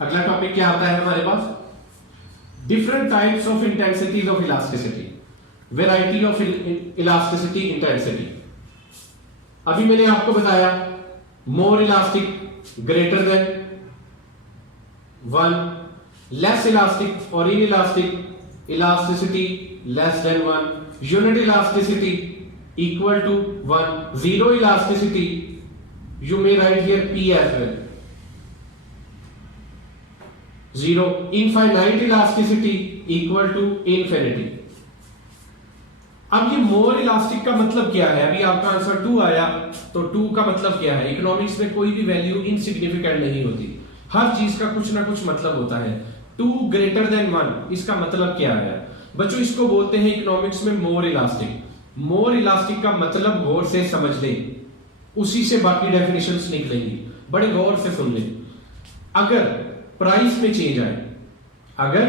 अगला टॉपिक क्या आता है हमारे पास? Different types of intensities of elasticity, variety of elasticity intensity. अभी मैंने आपको बताया more elastic greater than 1, less elastic और inelastic elasticity less than 1, unit elasticity equal to 1, zero elasticity you may write here P as well, 0, infinite elasticity equal to infinity। अब ये मोर elastic का मतलब क्या है? अभी आपका आंसर 2 आया तो 2 का मतलब क्या है? इकोनॉमिक्स में कोई भी वैल्यू इनसिग्निफिकेंट नहीं होती, हर चीज का कुछ ना कुछ मतलब होता है। 2 ग्रेटर देन 1 इसका मतलब क्या है बच्चों? इसको बोलते हैं इकोनॉमिक्स में मोर इलास्टिक। मोर इलास्टिक का मतलब गौर से समझ लें, उसी से बाकी डेफिनेशंस निकलेंगी, बड़े गौर से सुन लें। अगर प्राइस में चेंज आए, अगर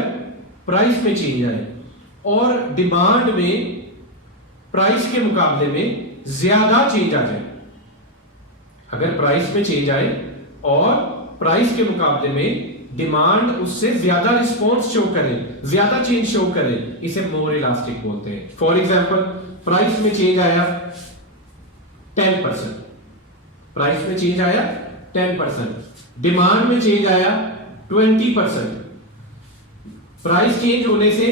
प्राइस में चेंज आए और डिमांड में प्राइस के मुकाबले में ज्यादा चेंज आ जाए, अगर प्राइस में चेंज आए और प्राइस के मुकाबले में डिमांड उससे ज्यादा रिस्पॉन्स शो करे, ज्यादा चेंज शो करे, इसे मोर इलास्टिक बोलते हैं। फॉर एग्जांपल प्राइस में चेंज आया 10%, प्राइस में चेंज आया 10%, डिमांड में चेंज आया 20%। प्राइस चेंज होने से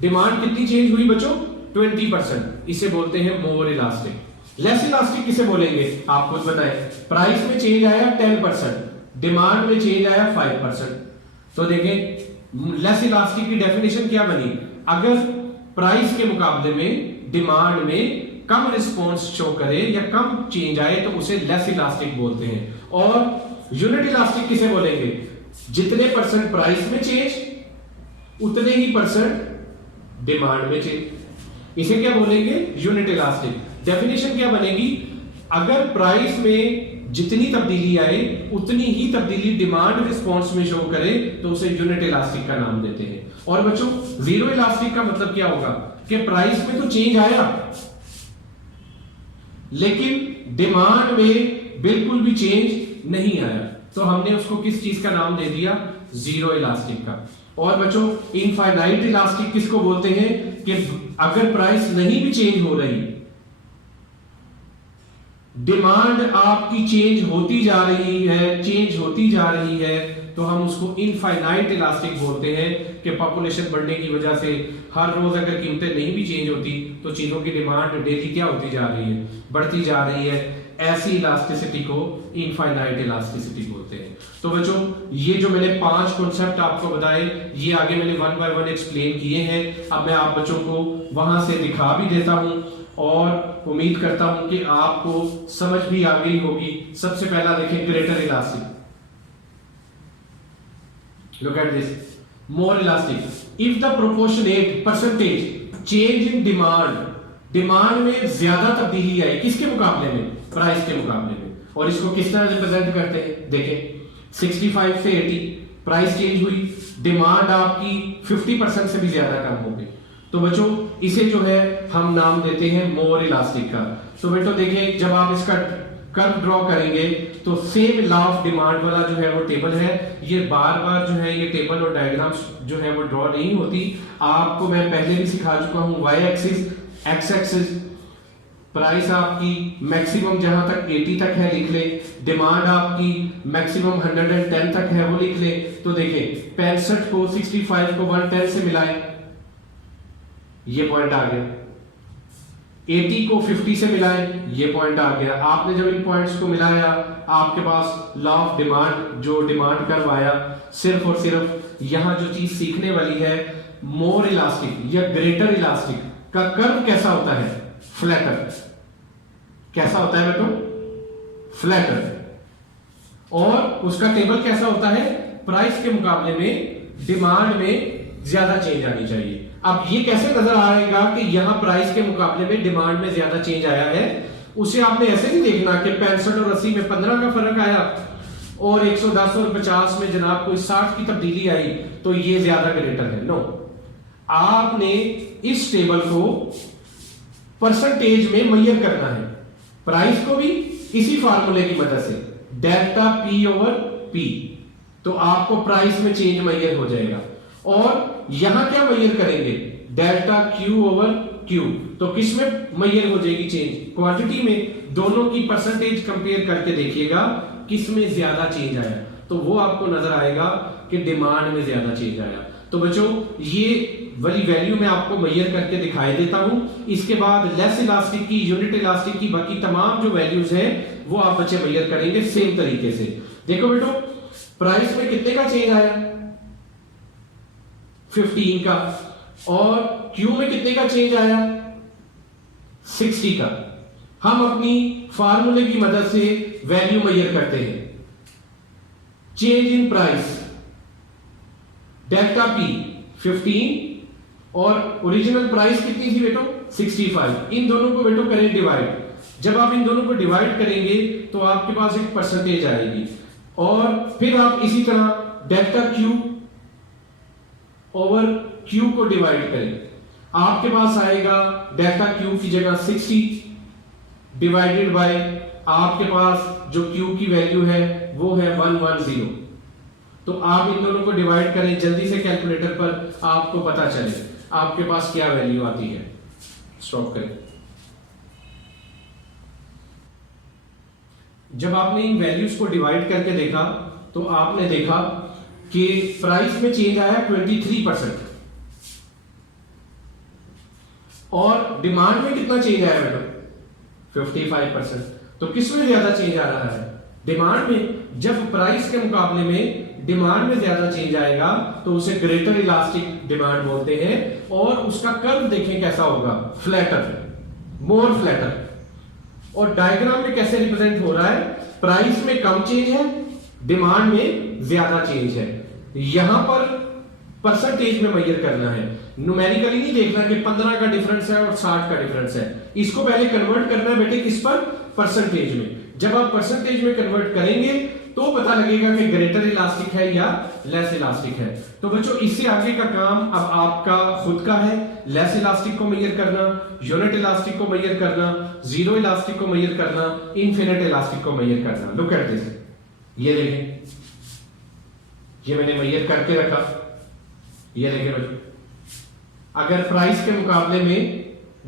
डिमांड कितनी चेंज हुई बच्चों? 20%। इसे बोलते हैं मोर इलास्टिक। लेस इलास्टिक किसे बोलेंगे आप खुद बताएं। प्राइस में चेंज आया 10%, डिमांड में चेंज आया 5%। तो देखें लेस इलास्टिक की डेफिनेशन क्या बनी? अगर प्राइस के मुकाबले में डिमांड में कम रिस्पॉन्स शो करे या कम चेंज आए तो उसे लेस इलास्टिक बोलते हैं। और यूनिट इलास्टिक किसे बोलेंगे? जितने परसेंट प्राइस में चेंज उतने ही परसेंट डिमांड में चेंज, इसे क्या बोलेंगे? Unit elastic. डेफिनेशन क्या बनेगी? अगर प्राइस में जितनी तब्दीली आए उतनी ही तब्दीली डिमांड रिस्पॉन्स में शो करे तो उसे यूनिट इलास्टिक का नाम देते हैं। और बच्चों जीरो इलास्टिक का मतलब क्या होगा? कि प्राइस में तो चेंज आया लेकिन डिमांड में बिल्कुल भी चेंज नहीं आया, तो हमने उसको किस चीज का नाम दे दिया? जीरो इलास्टिक का। और बच्चों इनफाइनाइट इलास्टिक किसको बोलते हैं? कि अगर प्राइस नहीं भी चेंज हो रही, डिमांड आपकी चेंज होती जा रही है, चेंज होती जा रही है, तो हम उसको इनफाइनाइट इलास्टिक बोलते हैं कि पॉपुलेशन बढ़ने की वजह से हर रोज अगर कीमतें नहीं भी चेंज होती तो चीजों की डिमांड डेली क्या होती जा रही है? बढ़ती जा रही है। ऐसी इलास्टिसिटी को इनफाइनाइट इलास्टिसिटी बोलते हैं। तो बच्चों ये जो मैंने 5 कॉन्सेप्ट आपको बताए, ये आगे मैंने 1 बाय 1 एक्सप्लेन किए हैं। अब मैं आप बच्चों को वहां से दिखा भी देता हूं और उम्मीद करता हूं कि आपको समझ भी आ गई होगी। सबसे पहला देखें greater elastic. Look at this. More elastic. If the proportionate percentage change in demand, demand में ज्यादा तब्दीली आई किसके मुकाबले में? प्राइस के मुकाबले में। और इसको किस तरह रिप्रेजेंट करते हैं? देखें 65 से 80 प्राइस चेंज हुई, डिमांड आपकी 50% से भी ज्यादा कम हो गई, तो बच्चों इसे जो है हम नाम देते हैं मोर इलास्टिक का। तो बेटो देखें जब आप इसका कर्व ड्रॉ करेंगे तो सेम लॉ ऑफ डिमांड वाला जो है वो टेबल है, ये बार बार जो है ये टेबल और डायग्राम्स जो है वो ड्रॉ नहीं होती। आपको मैं पहले भी सिखा चुका हूं। Y axis, X axis, price आपकी मैक्सिमम जहां तक 80 तक है लिख ले, डिमांड आपकी मैक्सिमम 110 तक है वो लिख ले। तो देखें 65 को 65 को 110 से मिलाए, ये पॉइंट आ गया। 80 को 50 से मिलाए, ये पॉइंट आ गया। आपने जब इन पॉइंट्स को मिलाया आपके पास लॉ ऑफ डिमांड जो डिमांड कर्व आया। सिर्फ और सिर्फ यहां जो चीज सीखने वाली है, मोर इलास्टिक या ग्रेटर इलास्टिक का कर्व कैसा होता है? फ्लैटर। कैसा होता है बेटो? फ्लैटर। और उसका टेबल कैसा होता है? प्राइस के मुकाबले में डिमांड में ज्यादा चेंज आनी चाहिए। अब ये कैसे नजर आएगा कि यहां प्राइस के मुकाबले में डिमांड में ज्यादा चेंज आया है? उसे आपने ऐसे नहीं देखना कि 65 और 80 में 15 का फर्क आया और 110 और 50 में जनाब कोई 60 की तब्दीली आई तो ये ज्यादा ग्रेटर है। नो, आपने इस टेबल को परसेंटेज में मेजर करना है, प्राइस को भी इसी फार्मूले की मदद से डेल्टा पी ओवर पी। तो आपको प्राइस में चेंज मैयर हो जाएगा। और यहां क्या मैयर करेंगे, डेल्टा क्यू ओवर क्यू। तो किस में मैयर हो जाएगी चेंज, क्वांटिटी में। दोनों की परसेंटेज कंपेयर करके देखिएगा किस में ज्यादा चेंज आया, तो वो आपको नजर आएगा कि डिमांड में ज्यादा चेंज आया। तो बच्चों ये वाली वैल्यू मैं आपको मैयर करके दिखाई देता हूं। इसके बाद लेस इलास्टिक की, यूनिट इलास्टिक की, बाकी तमाम जो वैल्यूज हैं वो आप बच्चे मैयर करेंगे सेम तरीके से। देखो बेटो, प्राइस में कितने का चेंज आया, 15 का, और क्यू में कितने का चेंज आया, 60 का। हम अपनी फार्मूले की मदद से वैल्यू मैयर करते हैं। Change in price delta P 15 और ओरिजिनल प्राइस कितनी थी बेटो, 65। इन दोनों को बेटो करें डिवाइड। जब आप इन दोनों को डिवाइड करेंगे तो आपके पास एक परसेंटेज आएगी, और फिर आप इसी तरह डेल्टा क्यू ओवर क्यू को डिवाइड करें, आपके पास आएगा डेल्टा क्यू की जगह 60 डिवाइडेड बाय आपके पास जो क्यू की वैल्यू है वो है 110। तो आप इन दोनों को डिवाइड करें जल्दी से कैलकुलेटर पर, आपको पता चले आपके पास क्या वैल्यू आती है। स्टॉप करें। जब आपने इन वैल्यूज को डिवाइड करके देखा तो आपने देखा कि प्राइस में चेंज आया 23% और डिमांड में कितना चेंज आया बेटा, 55%। तो किस में ज्यादा चेंज आ रहा है, डिमांड में। जब प्राइस के मुकाबले में डिमांड में ज्यादा चेंज आएगा तो उसे ग्रेटर इलास्टिक डिमांड बोलते हैं, और उसका कर्व देखें कैसा होगा, फ्लैटर, मोर फ्लैटर। और डायग्राम में कैसे रिप्रेजेंट हो रहा है, प्राइस में कम चेंज है, डिमांड में ज्यादा चेंज है। यहां पर परसेंटेज में मेजर करना है, न्यूमेरिकली नहीं देखना कि 15 का डिफरेंस है और 60 का डिफरेंस है। इसको पहले कन्वर्ट करना है बेटे किस पर, परसेंटेज में। जब आप परसेंटेज में कन्वर्ट करेंगे तो पता लगेगा कि ग्रेटर इलास्टिक है या लेस इलास्टिक है। तो बच्चों इससे आगे का काम अब आपका खुद का है, लेस इलास्टिक को मेजर करना, यूनिट इलास्टिक को मेजर करना, जीरो इलास्टिक को मेजर करना, इनफिनिट इलास्टिक को मेजर करना। लुक एट दिस, ये देखें, ये मैंने मेजर करके रखा, ये देखें बच्चों, अगर प्राइस के मुकाबले में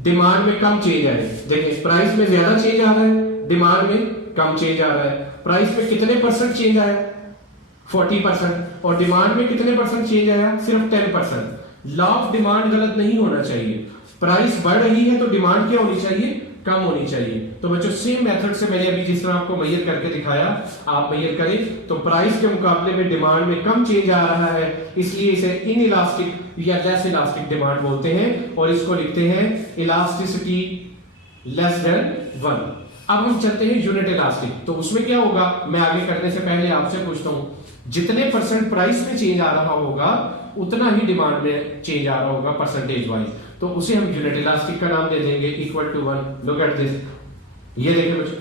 डिमांड में कम चेंज है, देखें प्राइस में ज्यादा चेंज आ रहा है, डिमांड में कम चेंज आ रहा है। प्राइस में कितने परसेंट चेंज आया, 40%, और डिमांड में कितने परसेंट चेंज आया, सिर्फ 10%। लॉ ऑफ डिमांड गलत नहीं होना चाहिए, प्राइस बढ़ रही है तो डिमांड क्या होनी चाहिए, कम होनी चाहिए। तो बच्चों सेम मेथड से मैंने अभी जिस तरह आपको मेजर करके दिखाया आप मेजर करें, तो प्राइस के मुकाबले में डिमांड में कम चेंज आ रहा है, इसलिए इसे इनइलास्टिक या लेस इलास्टिक डिमांड बोलते हैं, और इसको लिखते हैं इलास्टिसिटी लेस देन 1। अब हम चलते हैं यूनिट इलास्टिक, तो उसमें क्या होगा, मैं आगे करने से पहले आपसे पूछता हूं, जितने परसेंट प्राइस में चेंज आ रहा होगा उतना ही डिमांड में चेंज आ रहा होगा परसेंटेज वाइज, तो उसे हम यूनिट इलास्टिक का नाम दे देंगे, equal to 1। Look at this, ये देखिए बच्चों,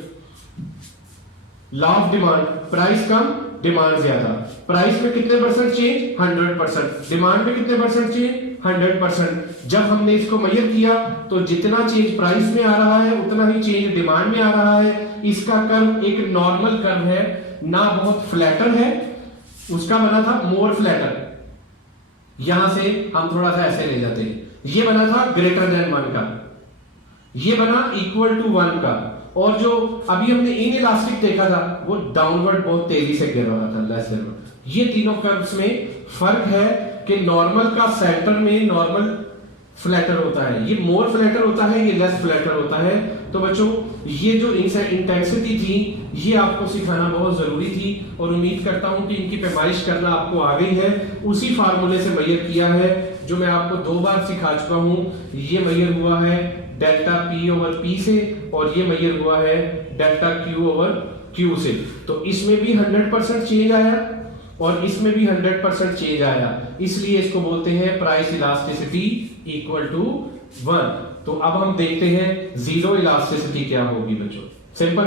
लॉ ऑफ डिमांड, प्राइस कम डिमांड ज्यादा, प्राइस में कितने परसेंट चेंज, 100%, डिमांड में कितने परसेंट चेंज, 100%। जब हमने इसको मेजर किया तो जितना चेंज प्राइस में आ रहा है उतना ही चेंज डिमांड में आ रहा है। इसका कर्व एक नॉर्मल कर्व है, ना बहुत फ्लैटर है, उसका बना था मोर फ्लैटर, यहां से हम थोड़ा सा ऐसे ले जाते हैं, ये बना था ग्रेटर देन 1 का, ये बना इक्वल टू 1 का, और जो अभी हमने इनइलास्टिक देखा था वो डाउनवर्ड बहुत तेजी से गिर रहा था, लेस देन 1। ये तीनों कर्व्स में फर्क है कि नॉर्मल का सेंटर में नॉर्मल फ्लैटर होता है, ये मोर फ्लैटर होता है, ये लेस फ्लैटर होता है। तो बच्चों ये जो इंटेंसिटी थी ये आपको सिखाना बहुत जरूरी थी, और उम्मीद करता हूं कि इनकी पैमाइश करना आपको आ गई है। उसी फार्मूले से मेजर किया है जो मैं आपको 2 बार सिखा चुका हूं। ये मेजर हुआ है डेल्टा पी ओवर पी से, और ये मेजर हुआ है डेल्टा क्यू ओवर क्यू से। तो इसमें भी 100% चेंज आया और इसमें भी 100% चेंज आया, इसलिए इसको बोलते हैं प्राइस इलास्टिसिटी इक्वल टू 1। तो अब हम देखते हैं जीरो इलास्टिसिटी क्या होगी बच्चों। सिंपल,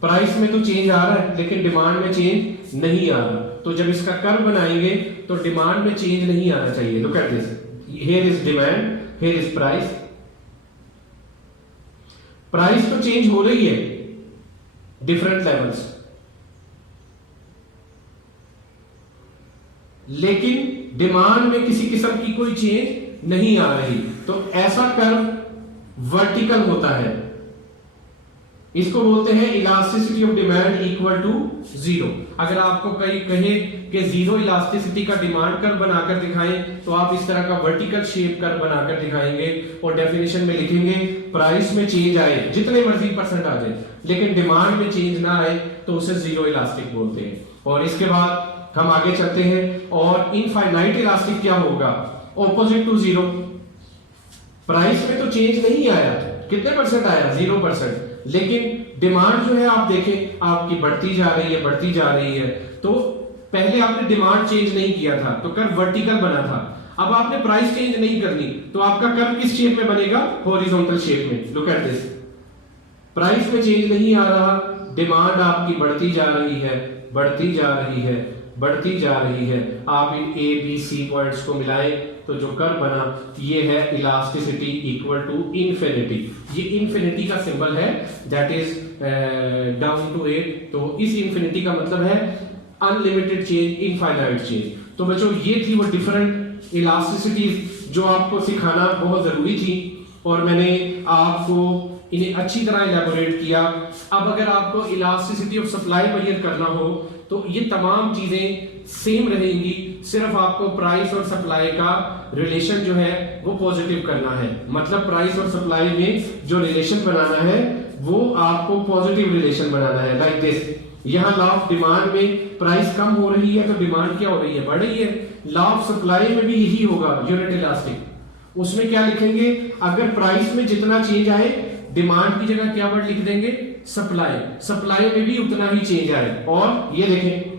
प्राइस में तो चेंज आ रहा है लेकिन डिमांड में चेंज नहीं आ रहा, तो जब इसका कर्व बनाएंगे तो डिमांड में चेंज नहीं आना चाहिए। Look at this, here is demand, here is price. Price तो चेंज हो रही है डिफरेंट लेवल्स, लेकिन डिमांड में किसी किस्म की कोई चेंज नहीं आ रही, तो ऐसा कर्व वर्टिकल होता है। इसको बोलते हैं elasticity of demand equal to zero. अगर आपको कहीं कहे कि जीरो इलास्टिसिटी का डिमांड कर्व बनाकर दिखाएं तो आप इस तरह का वर्टिकल शेप कर्व बनाकर दिखाएंगे और डेफिनेशन में लिखेंगे प्राइस में चेंज आए जितने मर्जी परसेंट आ जाए लेकिन डिमांड में चेंज ना आए तो उसे जीरो इलास्टिक बोलते हैं। और इसके बाद हम आगे चलते हैं, और इनफाइनाइट इलास्टिक क्या होगा? Opposite to zero. प्राइस में तो चेंज नहीं आया, कितने परसेंट आया? 0%, लेकिन डिमांड जो है आप देखें आपकी बढ़ती जा रही है, बढ़ती जा रही है। तो पहले आपने डिमांड चेंज नहीं किया था तो कर्व वर्टिकल बना था, अब आपने प्राइस चेंज नहीं करनी तो आपका कर्व किस शेप में बनेगा? हॉरिजॉन्टल शेप में। लुक एट दिस, प्राइस में चेंज नहीं आ रहा, डिमांड आपकी बढ़ती जा रही है, बढ़ती जा रही है, बढ़ती जा रही है। आप इन ए बी सी पॉइंट्स को मिलाएं तो जो कर्व बना ये है इलास्टिसिटी इक्वल टू इंफिनिटी। ये इंफिनिटी का सिंबल है, दैट इज डाउन टू 8। तो इस इंफिनिटी का मतलब है अनलिमिटेड चेंज, इनफाइनाइट चेंज। तो बच्चों ये थी वो डिफरेंट इलास्टिसिटी जो आपको सिखाना बहुत जरूरी थी और मैंने आपको इन्हें अच्छी तरह इलेबोरेट किया। अब अगर आपको इलास्टिसिटी ऑफ सप्लाई मेजर करना हो तो ये तमाम चीजें सेम रहेंगी, सिर्फ आपको प्राइस और सप्लाई का रिलेशन जो है वो पॉजिटिव करना है। मतलब प्राइस और सप्लाई में जो रिलेशन बनाना है वो आपको पॉजिटिव रिलेशन बनाना है। लाइक दिस, यहाँ लॉ ऑफ डिमांड में प्राइस कम हो रही है तो डिमांड क्या हो रही है? बढ़ रही है। लॉ ऑफ सप्लाई में भी यही होगा, यूनिट इलास्टिक। उसमें क्या लिखेंगे? अगर प्राइस में जितना चेंज आए डिमांड की जगह क्या वर्ड लिख देंगे? सप्लाई। सप्लाई में भी उतना ही चेंज आए। और ये देखें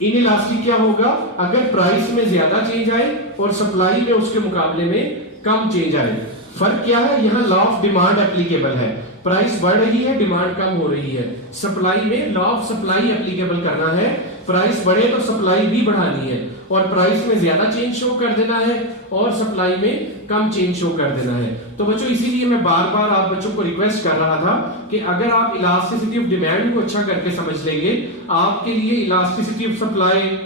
इनइलास्टिक क्या होगा? अगर प्राइस में ज्यादा चेंज आए और सप्लाई में उसके मुकाबले में कम चेंज आए। फर्क क्या है? यहाँ लॉ ऑफ डिमांड एप्लीकेबल है, प्राइस बढ़ रही है, डिमांड कम हो रही है। सप्लाई में लॉ ऑफ सप्लाई एप्लीकेबल करना है, प्राइस बढ़े तो सप्लाई भी बढ़ानी है और प्राइस में ज्यादा चेंज शो कर देना है और सप्लाई में कम चेंज शो कर देना है। तो बच्चों इसीलिए मैं बार बार आप बच्चों को रिक्वेस्ट कर रहा था कि अगर आप इलास्टिसिटी ऑफ डिमांड को अच्छा करके समझ लेंगे, आपके लिए elasticity of supply,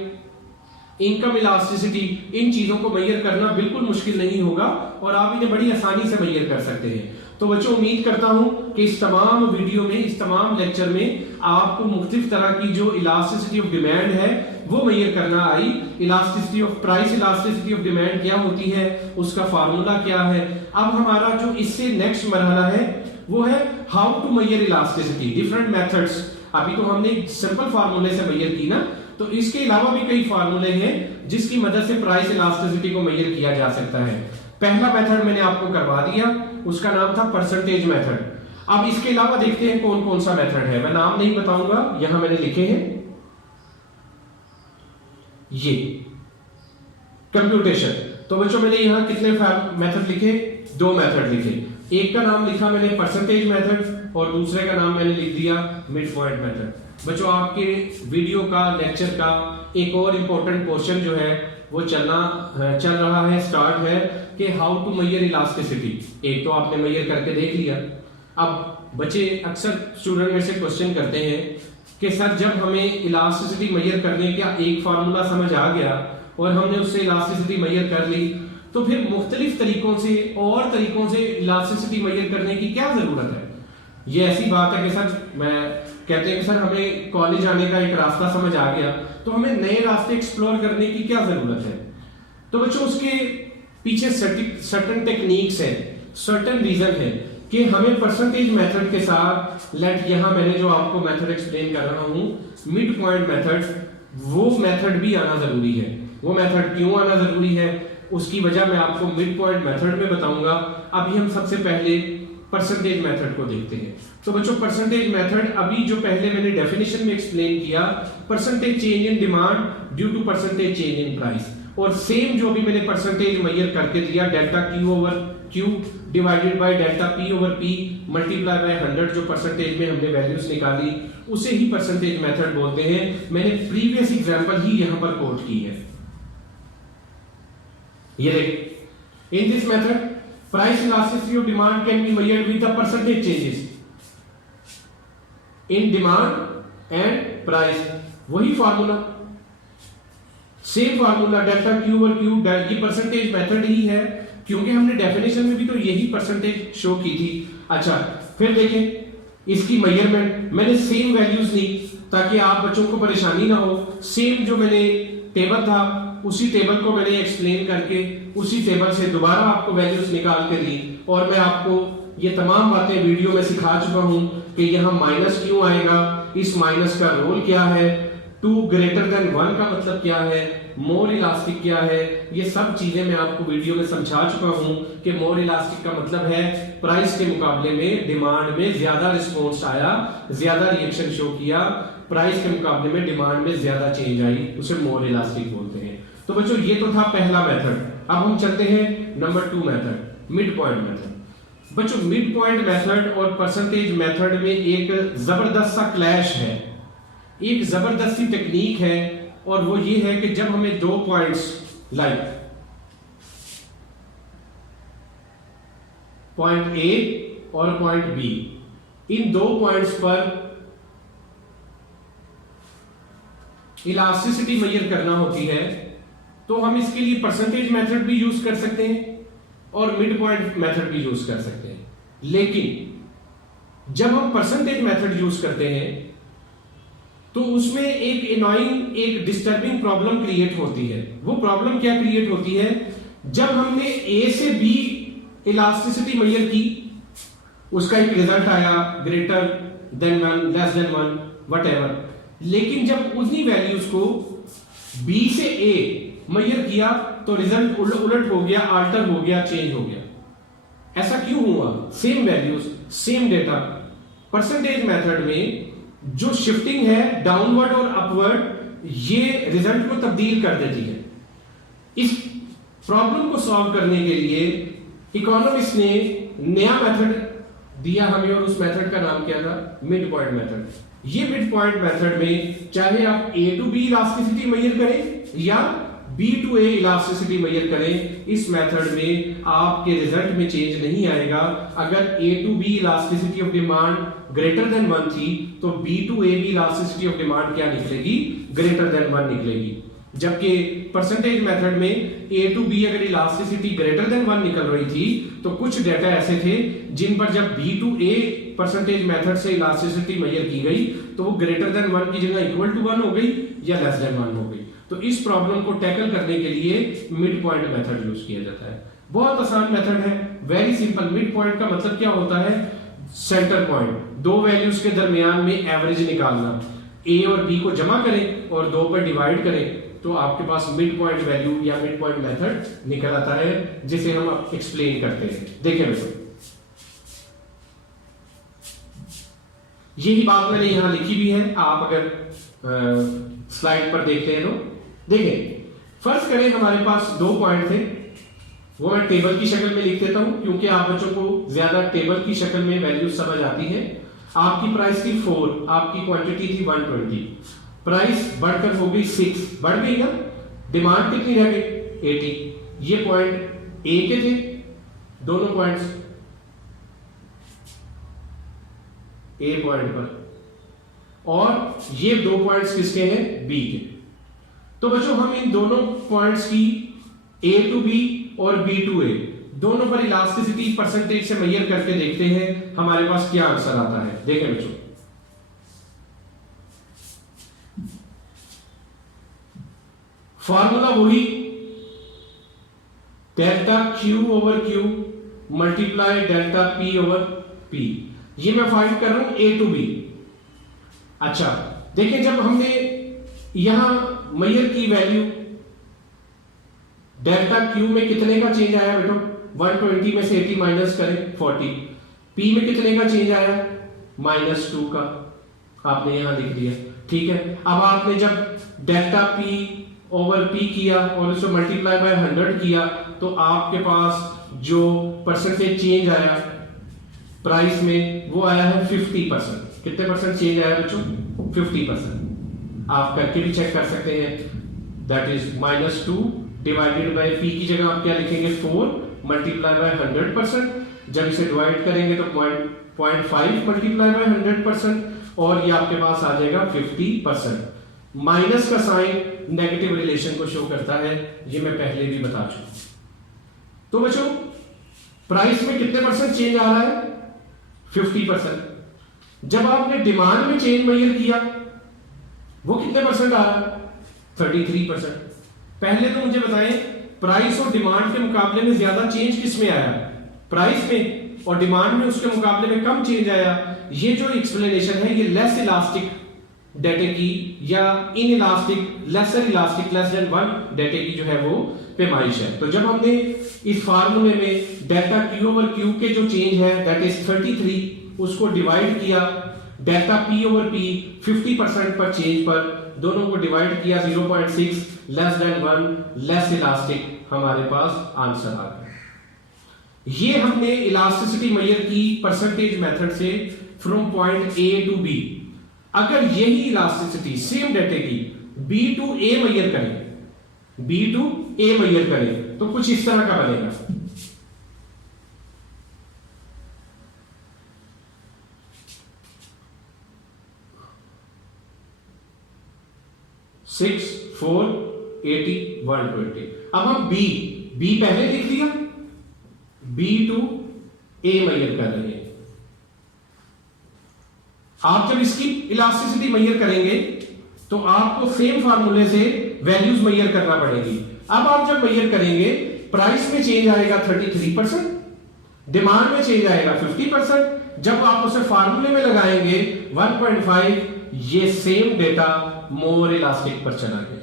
income elasticity, इन चीजों को मेजर करना बिल्कुल मुश्किल नहीं होगा और आप इन्हें बड़ी आसानी से मेजर कर सकते हैं। तो बच्चों उम्मीद करता हूं कि इस तमाम वीडियो में, इस तमाम लेक्चर में आपको मुख्तलिफ तरह की जो इलास्टिसिटी ऑफ डिमांड है वो मेजर करना आई। Elasticity of price, elasticity of demand क्या होती है, उसका फार्मूला क्या है। अब हमारा जो इससे नेक्स्ट मरहला है वो है how to measure elasticity, different methods. अभी तो हमने सिंपल फार्मूले से मेजर की ना, तो इसके अलावा भी कई फार्मूले हैं जिसकी मदद से प्राइस इलास्टिसिटी को मेजर किया जा सकता है। पहला मेथड मैंने आपको करवा दिया, उसका नाम था परसेंटेज मेथड। अब इसके अलावा देखते हैं कौन कौन सा मेथड है। मैं नाम नहीं बताऊंगा, यहां मैंने लिखे हैं ये कंप्यूटेशन। तो बच्चों मैंने यहां कितने मेथड लिखे? 2 मेथड लिखे। एक का नाम लिखा मैंने परसेंटेज मेथड और दूसरे का नाम मैंने लिख दिया मिड पॉइंट मेथड। बच्चों आपके वीडियो का, लेक्चर का एक और इंपॉर्टेंट पोर्शन जो है वो चल रहा है, स्टार्ट है कि हाउ टू मेजर इलास्टिसिटी। एक तो आपने मेजर करके देख लिया। अब बच्चे अक्सर स्टूडेंट में से क्वेश्चन करते हैं कि सर जब हमें इलास्टिसिटी मेजर करने का एक फार्मूला समझ आ गया और हमने उससे इलास्टिसिटी मेजर कर ली तो फिर मुख्तलिफ तरीकों से और तरीकों से इलास्टिसिटी मेजर करने की क्या जरूरत है? ये ऐसी बात है कि सर मैं कहते हैं कि सर हमें कॉलेज आने का एक रास्ता समझ आ गया तो हमें नए रास्ते एक्सप्लोर करने की क्या जरूरत है? तो बच्चों उसके पीछे सर्टेन टेक्निक्स है, सर्टेन रीजन है कि हमें परसेंटेज मेथड के साथ, यहां मैंने जो आपको मेथड एक्सप्लेन कर रहा हूं मिड पॉइंट मेथड, वो मेथड भी आना जरूरी है। वो मेथड क्यों आना जरूरी है उसकी वजह मैं आपको मिड पॉइंट मेथड में बताऊंगा। अभी हम सबसे पहले परसेंटेज मेथड को देखते हैं। तो बच्चों परसेंटेज मेथड अभी जो पहले मैंने डेफिनेशन में एक्सप्लेन किया, percentage change in demand due to percentage change in price, और सेम जो अभी मैंने परसेंटेज मेजर करके दिया delta Q over Q divided by delta P over P multiply by 100, जो परसेंटेज में हमने वैल्यूज निकाली उसे ही परसेंटेज मेथड बोलते हैं। मैंने प्रीवियस एग्जांपल ही यहां पर कोट की है। ये देख, in this method price elasticity of demand can be measured with the percentage changes in demand and price, वही formula. Same formula delta Q over Q, ये परसेंटेज मेथड ही है, क्योंकि हमने डेफिनेशन में भी तो यही परसेंटेज शो की थी। अच्छा, फिर देखें इसकी मेजरमेंट, मैंने सेम वैल्यूज ली ताकि आप बच्चों को परेशानी ना हो। सेम जो मैंने टेबल था उसी टेबल को मैंने एक्सप्लेन करके उसी टेबल से दोबारा आपको वैल्यूज निकाल के दी, और मैं आपको ये तमाम बातें वीडियो में सिखा चुका हूं कि यहाँ माइनस क्यों आएगा, इस माइनस का रोल क्या है, 2 ग्रेटर देन 1 का मतलब क्या है, मोर इलास्टिक क्या है, ये सब चीजें मैं आपको वीडियो में समझा चुका हूं कि मोर इलास्टिक का मतलब है प्राइस के मुकाबले में डिमांड में ज्यादा रिस्पॉन्स आया, ज्यादा रिएक्शन शो किया, प्राइस के मुकाबले में डिमांड में ज्यादा चेंज आई, उसे मोर इलास्टिक बोलते हैं। तो बच्चों ये तो था पहला मेथड। अब हम चलते हैं number 2 method, mid point method. बच्चों मिड पॉइंट मेथड और परसेंटेज मेथड में एक जबरदस्त सा क्लैश है, एक जबरदस्ती टेक्निक है, और वो ये है कि जब हमें 2 पॉइंट्स लाइक पॉइंट ए और पॉइंट बी, इन 2 पॉइंट्स पर इलास्टिसिटी मेजर करना होती है, तो हम इसके लिए परसेंटेज मेथड भी यूज कर सकते हैं और मिड पॉइंट मेथड भी यूज कर सकते हैं। लेकिन जब हम परसेंटेज मेथड यूज करते हैं तो उसमें एक एनॉइंग, एक डिस्टर्बिंग प्रॉब्लम क्रिएट होती है। वो प्रॉब्लम क्या क्रिएट होती है, जब हमने ए से बी इलास्टिसिटी मेजर की, उसका एक रिजल्ट आया greater than 1, less than 1, whatever, लेकिन जब उन्हीं वैल्यूज को बी से ए मेजर किया तो रिजल्ट उलट हो गया, आल्टर हो गया, चेंज हो गया। ऐसा क्यों हुआ? Same values, same data. Percentage method में जो शिफ्टिंग है डाउनवर्ड और अपवर्ड, ये रिजल्ट को तब्दील कर देती है। इस प्रॉब्लम को सॉल्व करने के लिए इकोनॉमिस्ट ने नया मेथड दिया हमें, और उस मेथड का नाम क्या था? Mid point method. ये मिड पॉइंट मेथड में चाहे आप A to B elasticity measure करें या B to A elasticity measure करें, इस मेथड में आपके रिजल्ट में चेंज नहीं आएगा। अगर A to B elasticity of demand greater than 1 थी तो B to A B elasticity of demand क्या निकलेगी? ग्रेटर देन 1 निकलेगी। जबकि परसेंटेज मेथड में ए टू बी अगर इलास्टिसिटी ग्रेटर देन 1 निकल रही थी तो कुछ डेटा ऐसे थे जिन पर जब B to A percentage method से इलास्टिसिटी मेजर की गई तो वो ग्रेटर देन 1 की जगह इक्वल टू 1 हो गई या लेस देन 1 हो गई। तो इस प्रॉब्लम को टैकल करने के लिए मिड पॉइंट मेथड यूज किया जाता है। बहुत आसान मेथड है, वेरी सिंपल। मिड पॉइंट का मतलब क्या होता है? सेंटर पॉइंट, 2 वैल्यूज के दरमियान में एवरेज निकालना। ए और बी को जमा करें और 2 पर डिवाइड करें तो आपके पास मिड पॉइंट वैल्यू या मिड पॉइंट मेथड निकल आता है, जिसे हम एक्सप्लेन करते हैं। देखें वैसे यही बात मैंने यहां लिखी भी है, आप अगर स्लाइड पर देखते हैं तो देखें। फर्ज करें हमारे पास 2 पॉइंट थे, वो मैं टेबल की शक्ल में लिख देता हूं क्योंकि आप बच्चों को ज्यादा टेबल की शक्ल में वैल्यू समझ आती है। आपकी प्राइस थी 4, आपकी क्वांटिटी थी 120, प्राइस बढ़कर हो गई 6, बढ़ गई ना? डिमांड कितनी रह गई? 80। ये पॉइंट ए के थे, दोनों पॉइंट्स ए पॉइंट पर, और ये 2 पॉइंट्स किसके हैं? बी के। तो बच्चों हम इन दोनों पॉइंट्स की ए टू बी और बी टू ए दोनों पर इलास्टिसिटी परसेंटेज से मेजर करके देखते हैं हमारे पास क्या आंसर आता है। देखें बच्चों, फॉर्मूला वही, delta Q over Q multiply delta P over P. ये मैं फाइंड कर रहा हूं ए टू बी। अच्छा देखिए, जब हमने यहां मेजर की वैल्यू डेल्टा क्यू में कितने का चेंज आया बेटो? 120 में से 80 माइनस करें 40। पी में कितने का चेंज आया? -2 का, आपने यहां लिख दिया। ठीक है, अब आपने जब डेल्टा पी ओवर पी किया और उसको मल्टीप्लाई बाय 100 किया तो आपके पास जो परसेंटेज चेंज आया प्राइस में वो आया है 50%। कितने परसेंट चेंज आया बच्चों? 50%। आप करके भी चेक कर सकते हैं, that is -2 divided by P की जगह आप क्या लिखेंगे? 4 मल्टीप्लाई बाय 100%। जब इसे डिवाइड करेंगे तो 0.5 मल्टीप्लाई बाय 100% और ये आपके पास आ जाएगा 50%। माइनस का साइन नेगेटिव रिलेशन को शो करता है, ये मैं पहले भी बता चुका। तो बच्चों प्राइस में कितने परसेंट चेंज आ रहा है? 50%। जब आपने डिमांड में चेंज मेजर किया वो कितने परसेंट आ रहा है? 33%। पहले तो मुझे बताएं प्राइस और डिमांड के मुकाबले में ज्यादा चेंज किस में आया? प्राइस में, और डिमांड में उसके मुकाबले में कम चेंज आया। ये जो एक्सप्लेनेशन है ये लेस इलास्टिक डेटे की या inelastic lesser elastic less than 1 डेटे की जो है वो पैमाइश है। तो जब हमने इस फार्मूले में डेल्टा क्यू ओवर क्यू के जो चेंज है दैट इज 33, उसको डिवाइड किया डेल्टा पी ओवर पी 50% पर चेंज पर, दोनों को डिवाइड किया 0.6 लेस देन 1 लेस इलास्टिक, हमारे पास आंसर आ गया। ये हमने इलास्टिसिटी मेजर की परसेंटेज मेथड से from point A to B. अगर यही इलास्टिसिटी सेम डेटे की बी टू ए मेजर करें, बी टू ए मेजर करें तो कुछ इस तरह का बनेगा। सिक्स 4 80 120। अब हम बी पहले लिख दिया, बी टू ए मेजर कर रहे हैं। आप जब इसकी इलास्टिसिटी मेजर करेंगे तो आपको सेम फार्मूले से वैल्यूज मेजर करना पड़ेगी। अब आप जब मेजर करेंगे प्राइस में चेंज आएगा 33%, डिमांड में चेंज आएगा 50%। जब आप उसे फार्मूले में लगाएंगे 1.5, ये सेम डेटा मोर इलास्टिक पर चला गया।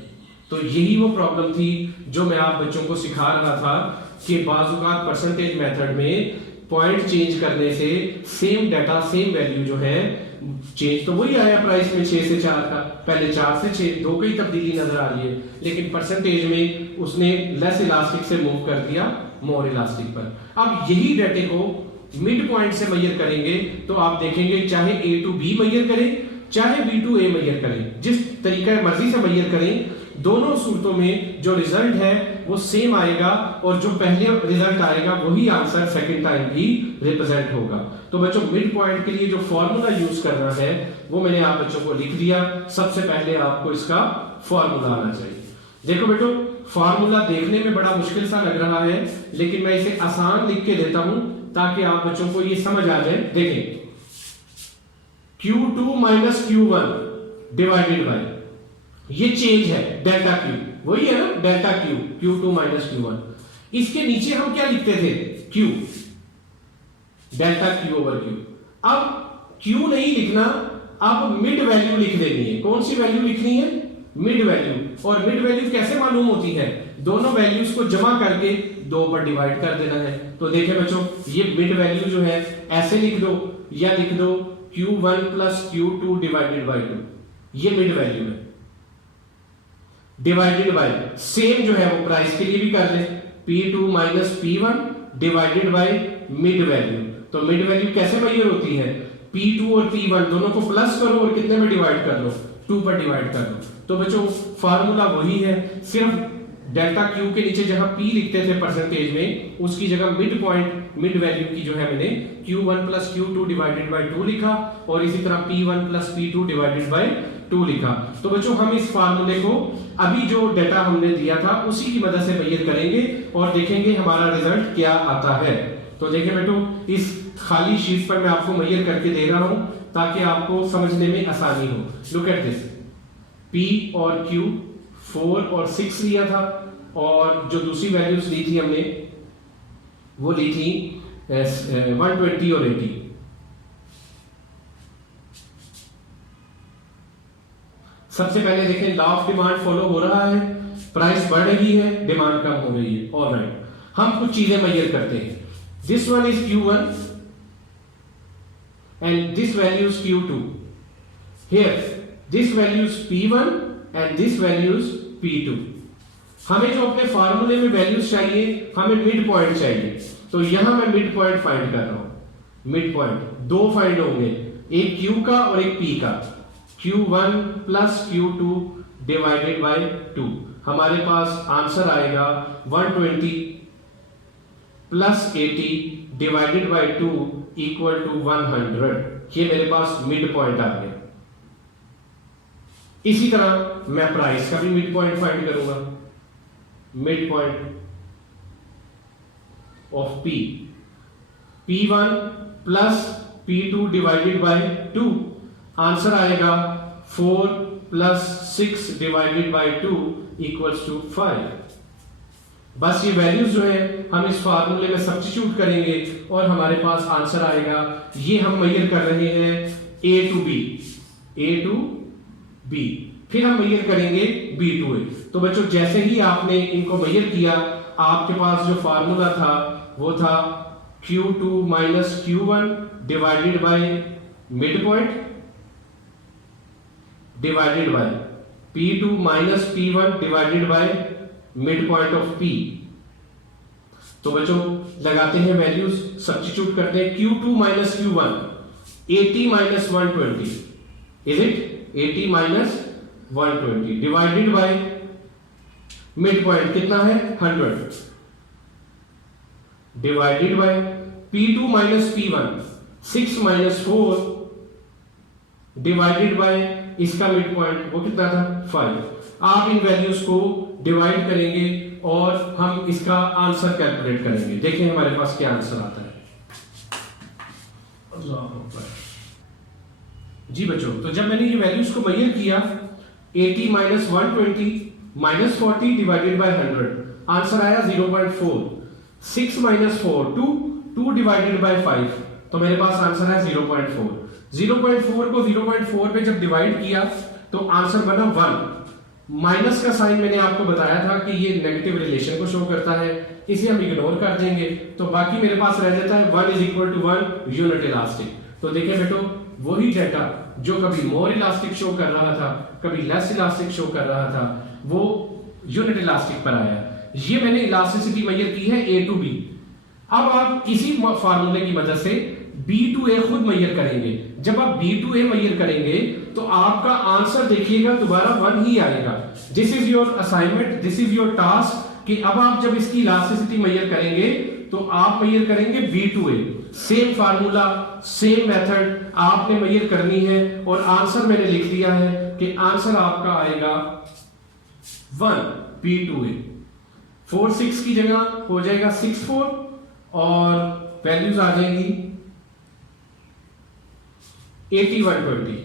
तो यही वो प्रॉब्लम थी जो मैं आप बच्चों को सिखा रहा था कि बाजुकात परसेंटेज मेथड में पॉइंट चेंज करने से सेम डेटा सेम वैल्यू जो है, चेंज तो वही आया प्राइस में 6 से 4 का, पहले 4 से 6 दो की तब्दीली नजर आ रही है, लेकिन परसेंटेज में उसने लेस इलास्टिक से मूव कर दिया मोर इलास्टिक पर। अब यही डेटे को मिड पॉइंट से मेजर करेंगे तो आप देखेंगे चाहे ए टू बी मेजर करें चाहे बी टू ए मेजर करें, जिस तरीके मर्जी से मेजर करें, दोनों सूरतों में जो रिजल्ट है वो सेम आएगा और जो पहले रिजल्ट आएगा वही आंसर सेकंड टाइम भी रिप्रेजेंट होगा। तो बच्चों मिड पॉइंट के लिए जो फॉर्मूला यूज करना है वो मैंने आप बच्चों को लिख दिया। सबसे पहले आपको इसका फॉर्मूला आना चाहिए। देखो बेटो फॉर्मूला देखने में बड़ा मुश्किल सा लग रहा है, लेकिन मैं इसे आसान लिख के देता हूं ताकि आप बच्चों को ये समझ आ जाए। देखें Q2 minus Q1 divided by, ये चेंज है डेल्टा Q, वही है ना delta Q, Q2 minus Q1। इसके नीचे हम क्या लिखते थे? Q, delta Q over Q। अब Q नहीं लिखना, अब मिड वैल्यू लिख देनी है। कौन सी वैल्यू लिखनी है? Mid value. और मिड वैल्यू कैसे मालूम होती है? दोनों वैल्यूज को जमा करके 2 पर डिवाइड कर देना है। तो देखें बच्चों ये मिड वैल्यू जो है ऐसे लिख दो या लिख दो Q1 plus Q2 divided by 2, ये मिड वैल्यू है। डिवाइडेड बाय सेम जो है वो प्राइस के लिए भी कर ले, P2 minus P1 divided by mid value. तो मिड वैल्यू कैसे मेजर होती है? P2 और P1 दोनों को प्लस करो और कितने में डिवाइड कर लो? 2 पर डिवाइड कर लो। तो बच्चों फार्मूला वही है, सिर्फ डेल्टा Q के नीचे जहां P लिखते थे परसेंटेज में, उसकी जगह मिड पॉइंट मिड वैल्यू की जो है मैंने Q1 plus Q2 divided by 2 लिखा और इसी तरह P1 plus P2 divided by 2 लिखा। तो बच्चों हम इस फार्मूले को अभी जो डेटा हमने दिया था उसी की मदद से मेजर करेंगे और देखेंगे हमारा रिजल्ट क्या आता है। तो देखें बेटो इस खाली शीट पर मैं आपको मेजर करके दे रहा हूं ताकि आपको समझने में आसानी हो। लुक एट दिस, P और Q 4 और 6 लिया था और जो दूसरी वैल्यूज ली थी हमने वो ली थी 120 और 80। सबसे पहले देखें लॉ ऑफ डिमांड फॉलो हो रहा है, प्राइस बढ़ रही है, डिमांड कम हो रही है। ऑलराइट, हम कुछ चीजें मेजर करते हैं। This one is Q1 and this value is Q2. Here this value is P1 and this value is P2. हमें जो अपने फार्मूले में वैल्यूज चाहिए, हमें मिड पॉइंट चाहिए, तो यहां मैं मिड पॉइंट फाइंड कर रहा हूं। मिड पॉइंट 2 फाइंड होंगे, एक Q का और एक P का। Q1 plus Q2 divided by 2, हमारे पास आंसर आएगा 120 plus 80 divided by 2 equal to 100। ये मेरे पास मिड पॉइंट आ गया। इसी तरह मैं प्राइस का भी मिड पॉइंट फाइंड करूंगा, mid point of P, P1 plus P2 divided by 2, answer आएगा 4 plus 6 divided by 2 equals to 5। बस ये वैल्यूज जो है हम इस फार्मूले में सब्स्टिट्यूट करेंगे और हमारे पास आंसर आएगा। ये हम मेजर कर रहे हैं A टू B, फिर हम मेजर करेंगे B टू A। तो बच्चों जैसे ही आपने इनको मेजर किया, आपके पास जो फार्मूला था वो था Q2 minus Q1 divided by mid point divided by P2 minus P1 divided by mid point of P। तो बच्चों लगाते हैं वैल्यूज, सब्स्टिट्यूट करते हैं। Q2 minus Q1 80 minus 120, is it 80 minus 120 divided by mid point कितना है 100 divided by P2 minus P1 6 minus 4 divided by इसका mid point वो कितना था 5। आप इन वैल्यूज को डिवाइड करेंगे और हम इसका आंसर कैलकुलेट करेंगे। देखें हमारे पास क्या आंसर आता है। जी बच्चों, तो जब मैंने ये वैल्यूज को मेजर किया 80 minus 120 minus 40 divided by 100, answer आया 0.4। 6 माइनस 4 2 डिवाइडेड बाय 5, तो मेरे पास आंसर है 0.4। 0.4 को 0.4 पे जब डिवाइड किया तो आंसर बना 1। माइनस का साइन मैंने आपको बताया था कि ये नेगेटिव रिलेशन को शो करता है, इसे हम इग्नोर कर देंगे, तो बाकी मेरे पास रह जाता है 1 is equal to 1 unit elastic. तो देखिए बेटो, वही डेटा जो कभी मोर इलास्टिक शो कर रहा था, कभी लेस इलास्टिक शो कर रहा था, वो यूनिट इलास्टिक पर आया। ये मैंने इलास्टिसिटी मेजर की है A टू B। अब आप इसी फार्मूले की मदद से B टू A खुद मेजर करेंगे। जब आप B टू A मेजर करेंगे तो आपका आंसर देखिएगा दोबारा 1 ही आएगा। This is your assignment, this is your task कि अब आप जब इसकी इलास्टिसिटी मेजर करेंगे तो आप मेजर करेंगे B to A। Same formula, same method आपने मेजर करनी है और आंसर मैंने लिख दिया है कि आंसर आपका आएगा 1 B टू A। 4 6 की जगह हो जाएगा 6 4 और वैल्यूज आ जाएंगी 80 120।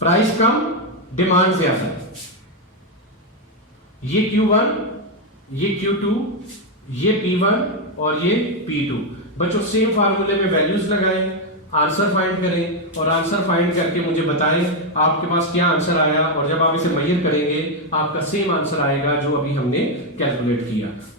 प्राइस कम, डिमांड ज्यादा। ये Q1, ये Q2, ये P1 और ये P2। बच्चों सेम फार्मूले में वैल्यूज लगाएं, आंसर फाइंड करें और आंसर फाइंड करके मुझे बताएं आपके पास क्या आंसर आया। और जब आप इसे मेजर करेंगे आपका सेम आंसर आएगा जो अभी हमने कैलकुलेट किया। तो